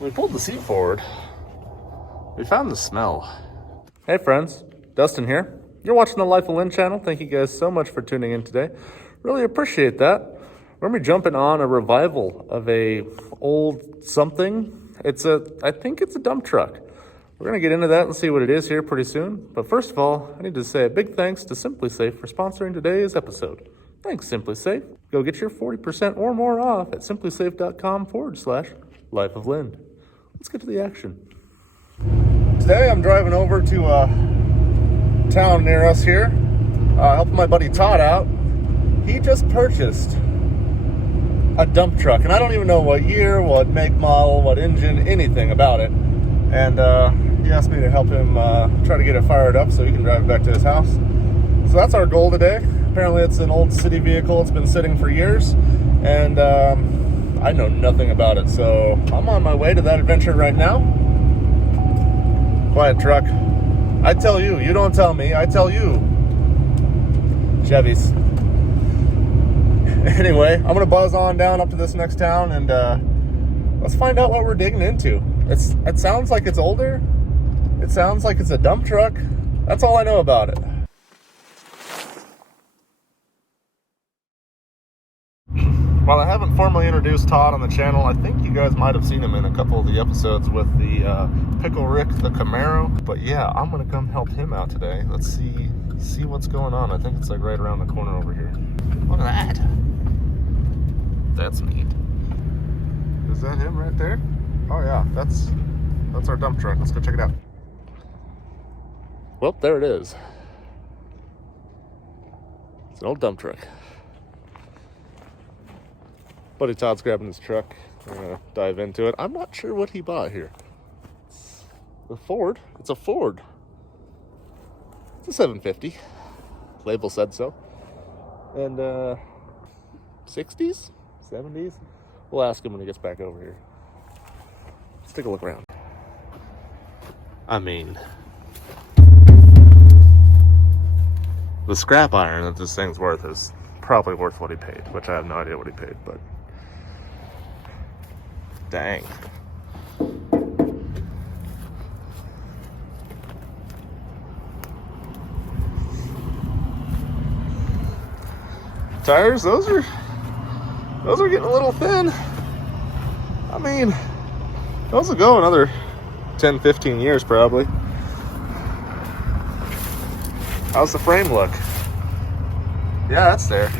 We pulled the seat forward. We found the smell. Hey friends, Dustin here. You're watching the Life of Lynn channel. Thank you guys so much for tuning in today. Really appreciate that. We're gonna be jumping on a revival of a old something. I think it's a dump truck. We're gonna get into that and see what it is here pretty soon. But first of all, I need to say a big thanks to SimpliSafe for sponsoring today's episode. Thanks, SimpliSafe. Go get your 40% or more off at simplisafe.com/Life of Lynn. Let's get to the action. Today I'm driving over to a town near us here, helping my buddy Todd out. He just purchased a dump truck, and I don't even know what year, what make, model, what engine, anything about it. And he asked me to help him try to get it fired up so he can drive it back to his house. So that's our goal today. Apparently it's an old city vehicle. It's been sitting for years, and I know nothing about it. So I'm on my way to that adventure right now. Quiet truck. I tell you, you don't tell me, I tell you. Chevys. Anyway, I'm gonna buzz on down up to this next town and let's find out what we're digging into. It sounds like it's older. It sounds like it's a dump truck. That's all I know about it. While I haven't formally introduced Todd on the channel, I think you guys might have seen him in a couple of the episodes with the Pickle Rick, the Camaro. But yeah, I'm gonna come help him out today. Let's see what's going on. I think it's like right around the corner over here. Look at that. That's neat. Is that him right there? Oh yeah, that's our dump truck. Let's go check it out. Well, there it is. It's an old dump truck. Buddy Todd's grabbing his truck. We're gonna dive into it. I'm not sure what he bought here. It's a Ford. It's a Ford. It's a 750. Label said so. And 60s? 70s? We'll ask him when he gets back over here. Let's take a look around. I mean, the scrap iron that this thing's worth is probably worth what he paid, which I have no idea what he paid, but dang. Tires, those are getting a little thin. I mean, those will go another 10, 15 years probably. How's the frame look? Yeah, that's there.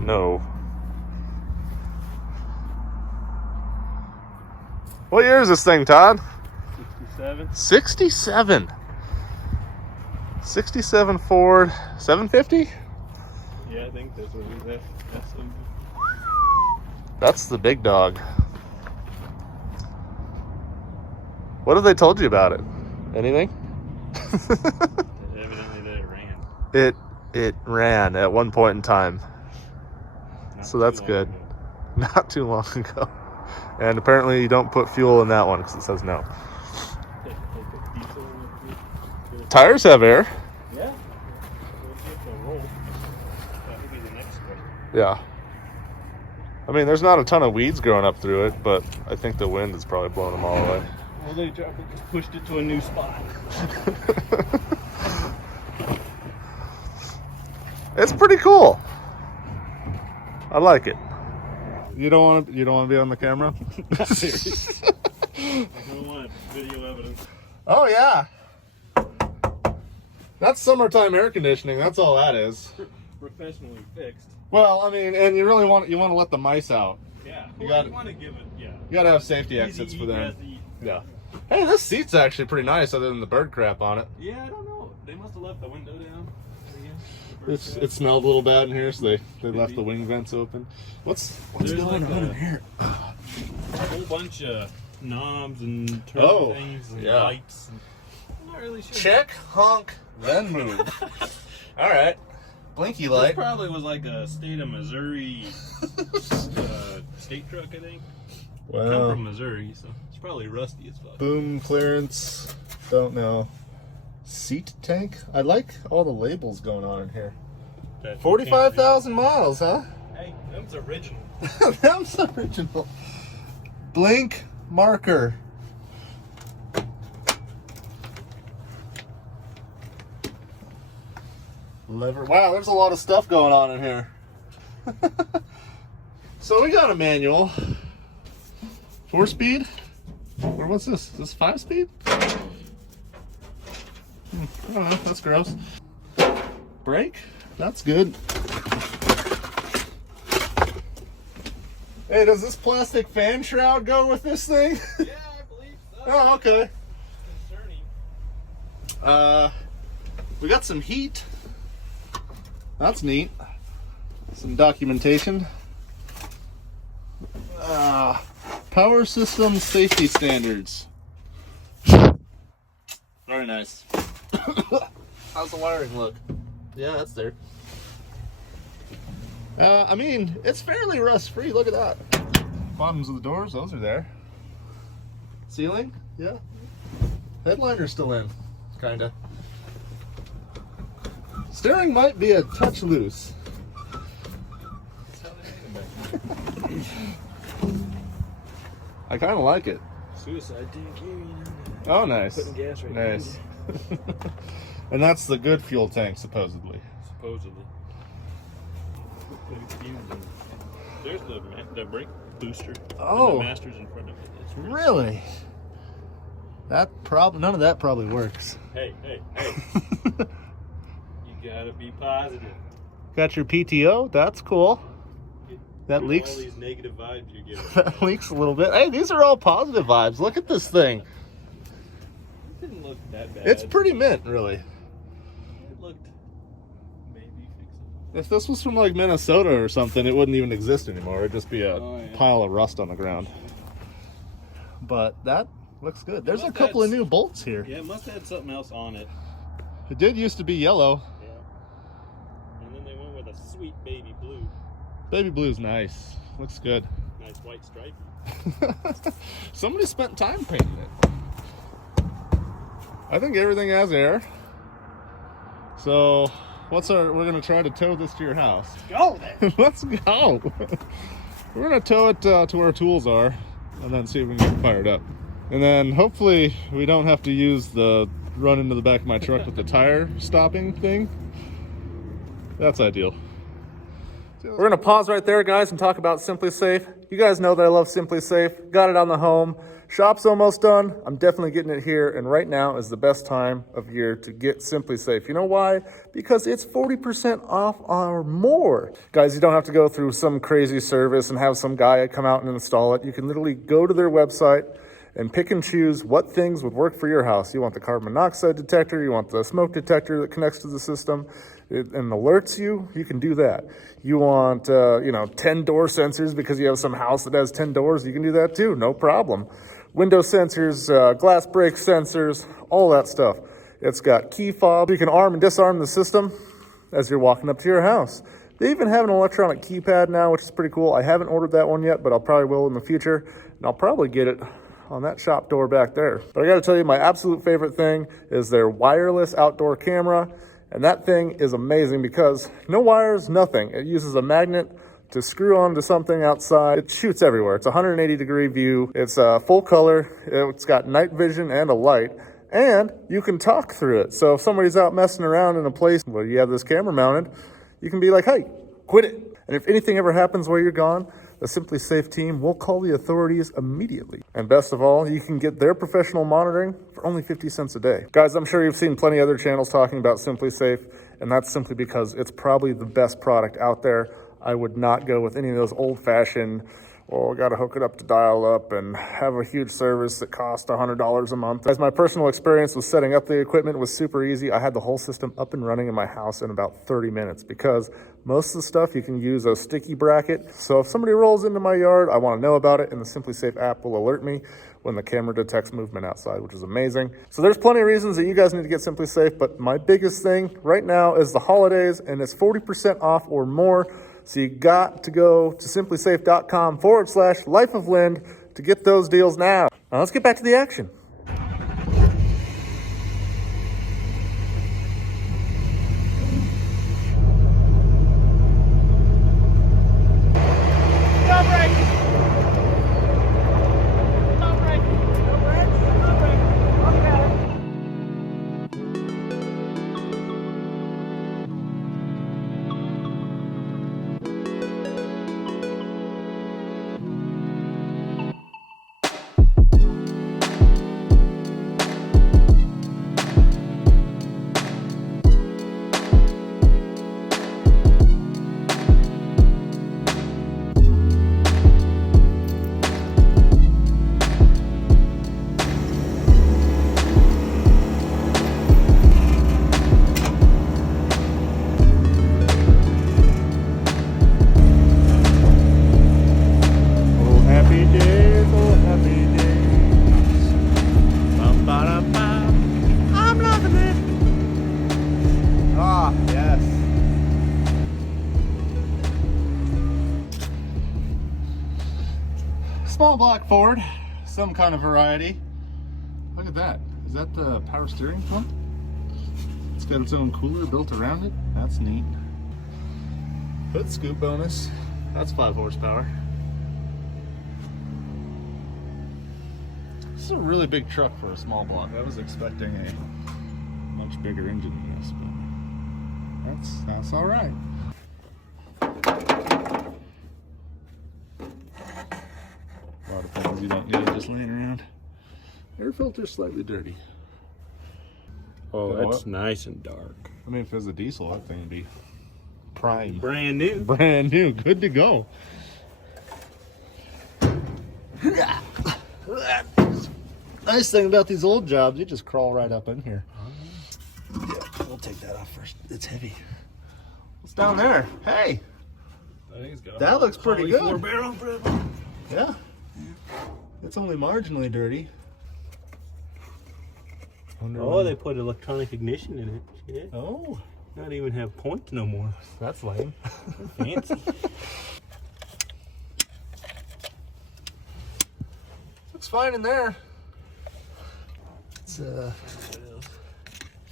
No. What year is this thing, Todd? 67. 67. 67 Ford 750? Yeah, I think that's what it is. That's the big dog. What have they told you about it? Anything? Evidently that it ran. It ran at one point in time. So that's good. Not too long ago. And apparently you don't put fuel in that one because it says no. Tires have air. Yeah. Yeah. I mean, there's not a ton of weeds growing up through it, but I think the wind is probably blowing them all away. Well, they just pushed it to a new spot. It's pretty cool. I like it. You don't want to be on the camera? Not serious. I don't want video evidence. Oh yeah. That's summertime air conditioning. That's all that is. Professionally fixed. Well, I mean, and you really want to let the mice out. Yeah. You want to give it. Yeah. You got to have safety exits for them. Yeah. Hey, this seat's actually pretty nice, other than the bird crap on it. Yeah, I don't know. They must have left the window down. It smelled a little bad in here, so they left the wing vents open. What's going on in here? A whole bunch of knobs and turn things and lights. I'm not really sure. Check, honk, then move. All right. Blinky light. This probably was like a state of Missouri state truck, I think. Well, come from Missouri, so it's probably rusty as fuck. Boom clearance. Don't know. Seat tank. I like all the labels going on in here. 45,000 miles, huh? Hey, them's original. Them's original. Blink marker. Lever. Wow, there's a lot of stuff going on in here. So we got a manual. 4-speed? Or what's this? Is this 5-speed? I don't know, that's gross. Brake? That's good. Hey, does this plastic fan shroud go with this thing? Yeah, I believe so. Oh, okay. Concerning. We got some heat. That's neat. Some documentation. Power system safety standards. Very nice. How's the wiring look? Yeah, that's there. I mean, it's fairly rust-free. Look at that. Bottoms of the doors, those are there. Ceiling, yeah. Headliner's still in, kinda. Steering might be a touch loose. I kind of like it. Suicide tank here, you know. Oh, nice. Putting gas right Nice. And that's the good fuel tank, supposedly. Supposedly. There's the brake booster. Oh. And the master's in front of it. It's Really? None of that probably works. Hey. You gotta be positive. Got your PTO? That's cool. That All leaks. these negative vibes you're giving. That leaks a little bit. Hey, these are all positive vibes. Look at this thing. It didn't look that bad. It's pretty mint, really. It looked maybe fixable. If this was from like Minnesota or something, it wouldn't even exist anymore. It'd just be a pile of rust on the ground. But that looks good. There's a couple of new bolts here. Yeah, it must have had something else on it. It did used to be yellow. Yeah. And then they went with a sweet baby blue. Baby blue's nice. Looks good. Nice white stripe. Somebody spent time painting it. I think everything has air. So, we're gonna try to tow this to your house. Go then. Let's go. We're gonna tow it to where tools are, and then see if we can get it fired up. And then hopefully we don't have to use the run into the back of my truck with the tire stopping thing. That's ideal. We're gonna pause right there, guys, and talk about SimpliSafe. You guys know that I love SimpliSafe. Got it on the home. Shop's almost done. I'm definitely getting it here, and right now is the best time of year to get SimpliSafe. You know why? Because it's 40% off or more. Guys, you don't have to go through some crazy service and have some guy come out and install it. You can literally go to their website and pick and choose what things would work for your house. You want the carbon monoxide detector, you want the smoke detector that connects to the system and alerts you, you can do that. You want 10 door sensors because you have some house that has 10 doors, you can do that too, no problem. Window sensors, glass break sensors, all that stuff. It's got key fob. You can arm and disarm the system as you're walking up to your house. They even have an electronic keypad now, which is pretty cool. I haven't ordered that one yet, but I'll probably will in the future. And I'll probably get it on that shop door back there. But I gotta tell you, my absolute favorite thing is their wireless outdoor camera. And that thing is amazing because no wires, nothing. It uses a magnet to screw onto something outside. It shoots everywhere. It's a 180-degree view. It's full color. It's got night vision and a light. And you can talk through it. So if somebody's out messing around in a place where you have this camera mounted, you can be like, hey, quit it. And if anything ever happens while you're gone, the SimpliSafe team will call the authorities immediately. And best of all, you can get their professional monitoring for only 50 cents a day. Guys, I'm sure you've seen plenty of other channels talking about SimpliSafe, and that's simply because it's probably the best product out there. I would not go with any of those old-fashioned, well, I gotta hook it up to dial up and have a huge service that costs $100 a month. As my personal experience with setting up the equipment was super easy, I had the whole system up and running in my house in about 30 minutes because most of the stuff you can use a sticky bracket. So if somebody rolls into my yard, I wanna know about it, and the SimpliSafe app will alert me when the camera detects movement outside, which is amazing. So there's plenty of reasons that you guys need to get SimpliSafe, but my biggest thing right now is the holidays, and it's 40% off or more. So you got to go to simplisafe.com/lifeoflind to get those deals now. Now let's get back to the action. small block Ford, some kind of variety. Look at that. Is that the power steering pump? It's got its own cooler built around it. That's neat. Hood scoop bonus. That's 5 horsepower. This is a really big truck for a small block. I was expecting a much bigger engine than this, but that's all right. A lot of things you don't need just laying around. Air filter's slightly dirty. Oh, that's nice and dark. I mean, if it was a diesel, that thing would be prime. Brand new. Brand new. Good to go. Nice thing about these old jobs, you just crawl right up in here. Yeah, we'll take that off first. It's heavy. What's down there? Hey, I think it's got that looks pretty good. 4-barrel, Yeah. It's only marginally dirty. Oh, they put electronic ignition in it. Shit. Oh. Not even have points no more. That's lame. Fancy. Looks fine in there. It's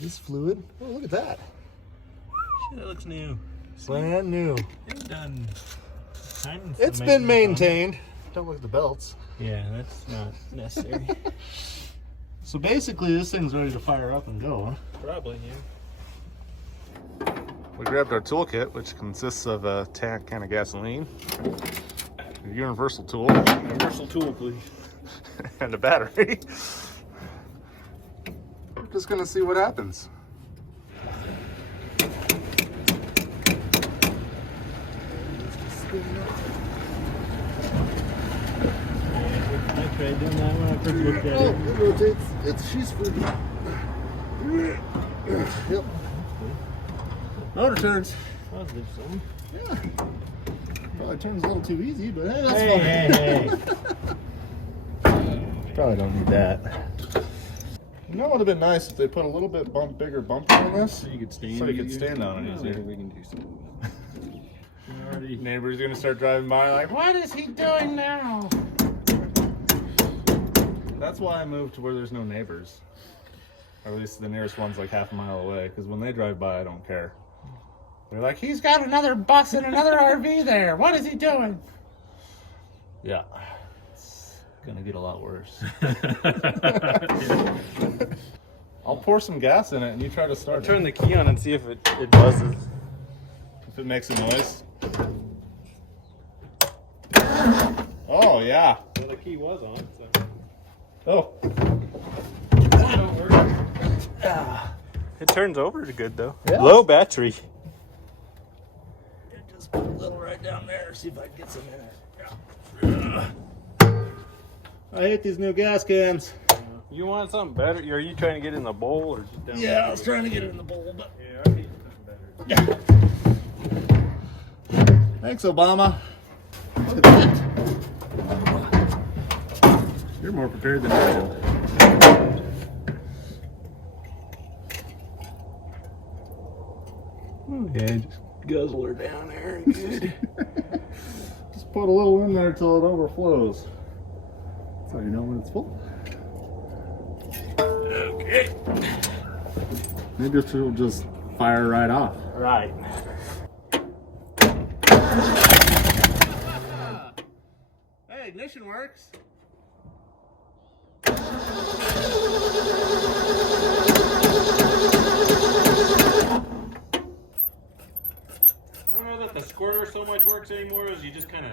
this fluid. Oh, look at that. Shit, that looks new. Brand new. It's done. It's been maintained. Don't look at the belts. Yeah, that's not necessary. So basically, this thing's ready to fire up and go, huh? Probably, yeah. We grabbed our toolkit, which consists of a can of gasoline, a universal tool, Universal tool, please. and a battery. We're just gonna see what happens. I tried doing that when I first looked at it. It rotates. She's free. Yep. Motor turns. Positive, something. Yeah. Probably turns a little too easy, but hey, that's fine. Probably don't need that. You know what would have been nice if they put a little bit bigger bumper on this? So you could stand, on it easier. We can do something. Neighbors gonna start driving by like, what is he doing now? That's why I moved to where there's no neighbors. Or at least the nearest one's like half a mile away, because when they drive by, I don't care. They're like, he's got another bus and another RV there. What is he doing? Yeah. It's gonna get a lot worse. I'll pour some gas in it and you try to start. Turn the key on and see if it buzzes. If it makes a noise. Oh, yeah. Well, the key was on, so. Oh. It turns over good though. Yeah. Low battery. Just put a little right down there. See if I can get some in it. I hate these new gas cans. You want something better? Are you trying to get it in the bowl or just down Yeah, I was trying to get it in the bowl, but. Yeah, I need something better. Thanks, Obama. Look at that. You're more prepared than I am. Yeah, just guzzle her down there and good. Just put a little in there till it overflows. That's how you know when it's full. Okay. Maybe it'll just fire right off. Right. Hey, ignition works. I don't know that the squirter so much works anymore as you just kind of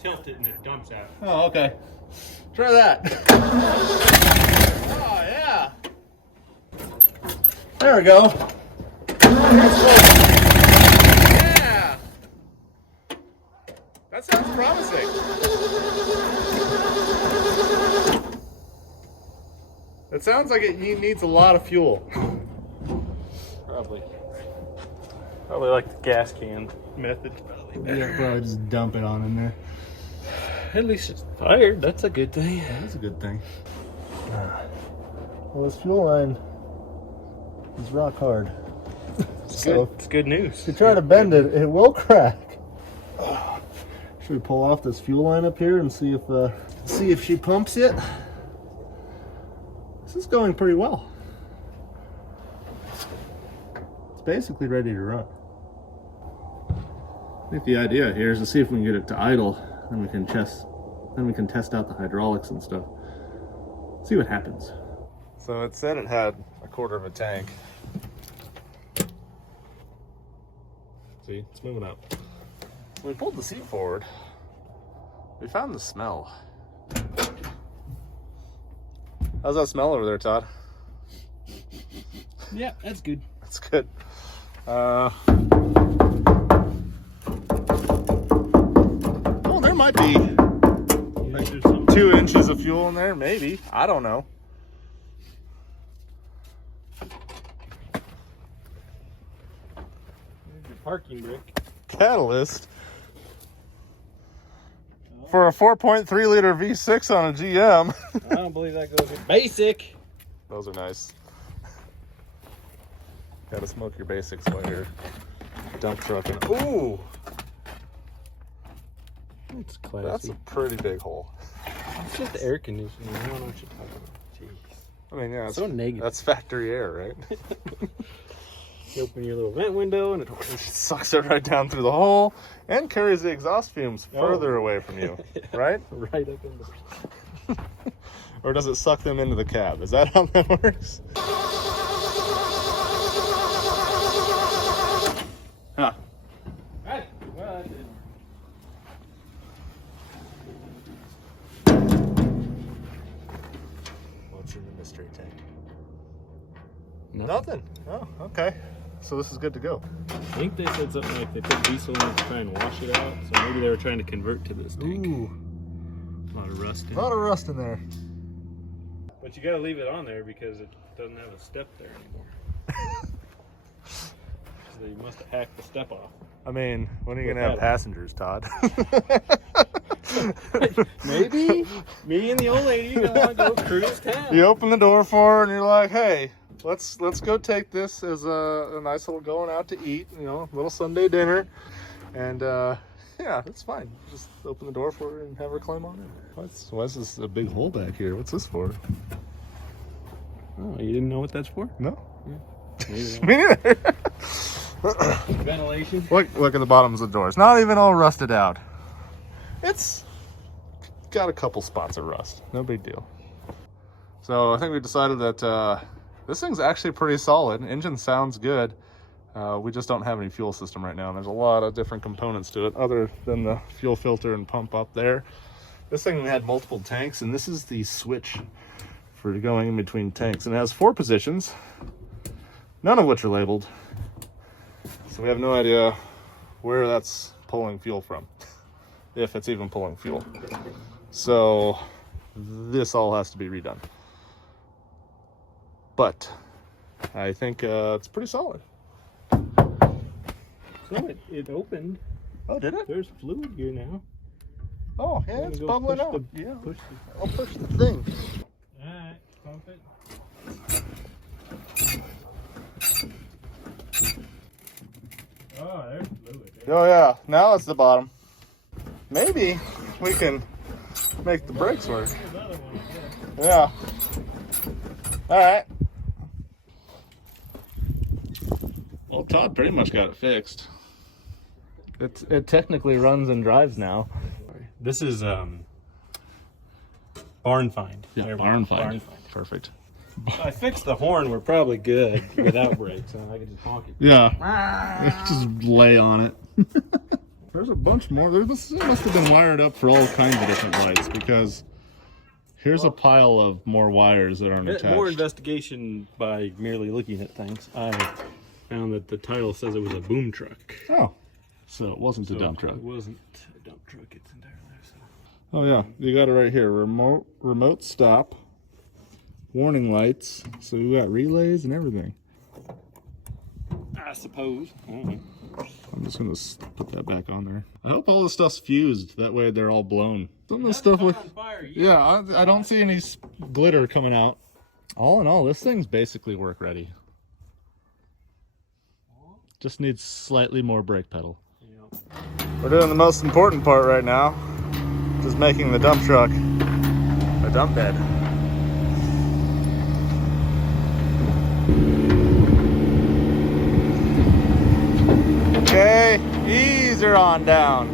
tilt it and it dumps out. Oh, okay. Try that. Oh, yeah. There we go. Yeah. That sounds promising. It sounds like it needs a lot of fuel. Probably like the gas can method. Yeah, probably just dump it on in there. At least it's fired. That's a good thing. That is a good thing. Well, this fuel line is rock hard. It's good. It's good news. If you try to bend it, it will crack. Should we pull off this fuel line up here and see if she pumps it? This is going pretty well. It's basically ready to run. I think the idea here is to see if we can get it to idle, then we can test out the hydraulics and stuff. See what happens. So it said it had a quarter of a tank. See, it's moving up. We pulled the seat forward. We found the smell. How's that smell over there, Todd? Yeah, that's good. That's good. There might be like 2 inches of fuel in there, maybe. I don't know. There's your parking brake. Catalyst for a 4.3 liter V6 on a GM. I don't believe that goes in basic. Those are nice. Gotta smoke your basics while you're dump trucking. Ooh! It's classy. That's a pretty big hole. It's just air conditioning. I don't know what you're talking about. Jeez. I mean, yeah, So negative. That's factory air, right? You open your little vent window and it Sucks it right down through the hole and carries the exhaust fumes further away from you, right? right up in the... Or does it suck them into the cab? Is that how that works? Huh. Right. Well, I did. What's in the mystery tank? No. Nothing. Oh, okay. So this is good to go. I think they said something like they put diesel in it to try and wash it out. So maybe they were trying to convert to this tank. Ooh. A lot of rust in A lot of rust in there. But you got to leave it on there because it doesn't have a step there anymore. So you must have hacked the step off. I mean, when are you going to have passengers, Todd? Maybe me and the old lady are going to go cruise town. You open the door for her and you're like, hey, let's go take this as a nice little going out to eat, you know, little Sunday dinner. And yeah, that's fine. Just open the door for her and have her climb on in. Why is this a big hole back here? What's this for? Oh, you didn't know what that's for? No. Yeah. Me neither. Ventilation. Look at the bottoms of the door. It's not even all rusted out. It's got a couple spots of rust. No big deal. So I think we decided that this thing's actually pretty solid. Engine sounds good. We just don't have any fuel system right now. And there's a lot of different components to it other than the fuel filter and pump up there. This thing had multiple tanks, and this is the switch for going in between tanks. And it has 4 positions, none of which are labeled. So we have no idea where that's pulling fuel from, if it's even pulling fuel. So this all has to be redone. But I think it's pretty solid. So it opened. Oh, did it? There's fluid here now. Oh, yeah, it's bubbling out. Yeah, Push I'll push the thing. Alright, pump it. Oh, there's fluid there. Oh, yeah, now it's the bottom. Maybe we can make the brakes work. There's another one, I guess. Yeah. All right. Well, Todd pretty much got it fixed. It technically runs and drives now. This is barn find. Yeah, There we barn go. find. Perfect. I fixed the horn. We're probably good without brakes. So I can just honk it. Yeah. Just lay on it. There's a bunch more. This must have been wired up for all kinds of different lights, because here's a pile of more wires that aren't attached. More investigation by merely looking at things. I found that the title says it was a boom truck. Oh, so it wasn't a dump truck. It wasn't a dump truck. It's in there. So. Oh yeah, you got it right here. Remote stop, warning lights. So we got relays and everything. I suppose. I don't know. I'm just gonna put that back on there. I hope all this stuff's fused. That way they're all blown. Some of the stuff with, yeah, I don't see any glitter coming out. All in all, this thing's basically work ready. Just needs slightly more brake pedal. Yeah. We're doing the most important part right now, which is making the dump truck a dump bed. Okay, ease her on down.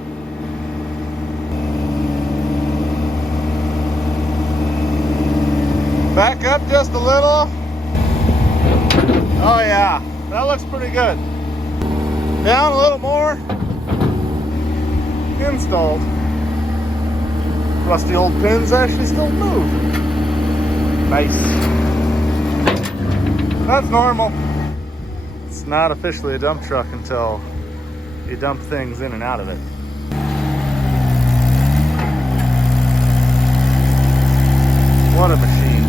Back up just a little. Oh yeah, that looks pretty good. Down a little more. Installed. Rusty old pins actually still move. Nice. That's normal. It's not officially a dump truck until you dump things in and out of it. What a machine.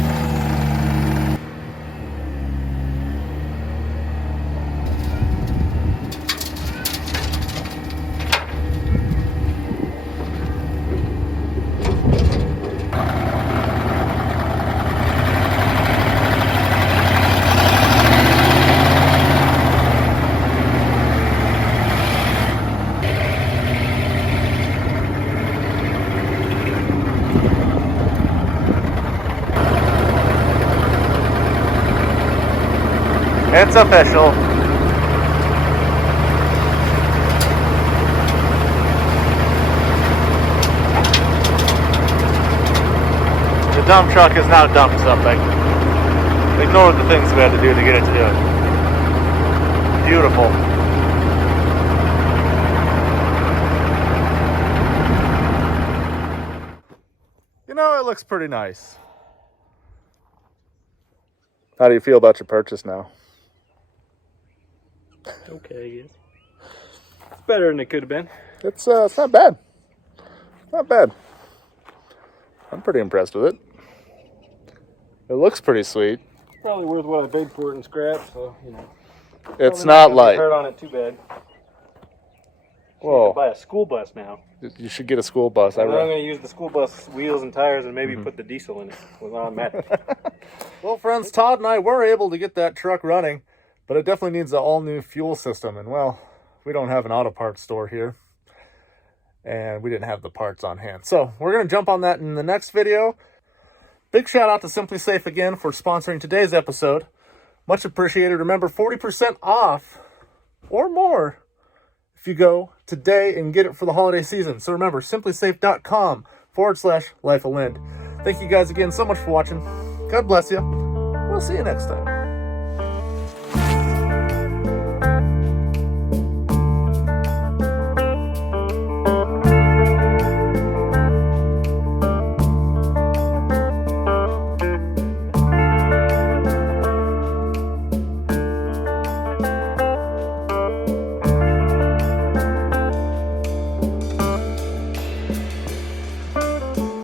It's official. The dump truck has now dumped something. Ignored the things we had to do to get it to do it. Beautiful. You know, it looks pretty nice. How do you feel about your purchase now? Okay, I guess. It's better than it could have been. It's not bad. Not bad. I'm pretty impressed with it. It looks pretty sweet. Probably worth what I paid for it in scrap, so, you know. It's not light. Hurt on it too bad. Whoa. Buy a school bus now. You should get a school bus. I'm going to use the school bus wheels and tires and maybe put the diesel in it with automatic. Well, friends, Todd and I were able to get that truck running, but it definitely needs an all-new fuel system. And, well, we don't have an auto parts store here, and we didn't have the parts on hand. So we're going to jump on that in the next video. Big shout out to SimpliSafe again for sponsoring today's episode. Much appreciated. Remember, 40% off or more if you go today and get it for the holiday season. So remember, SimpliSafe.com/Life of Lind. Thank you guys again so much for watching. God bless you. We'll see you next time.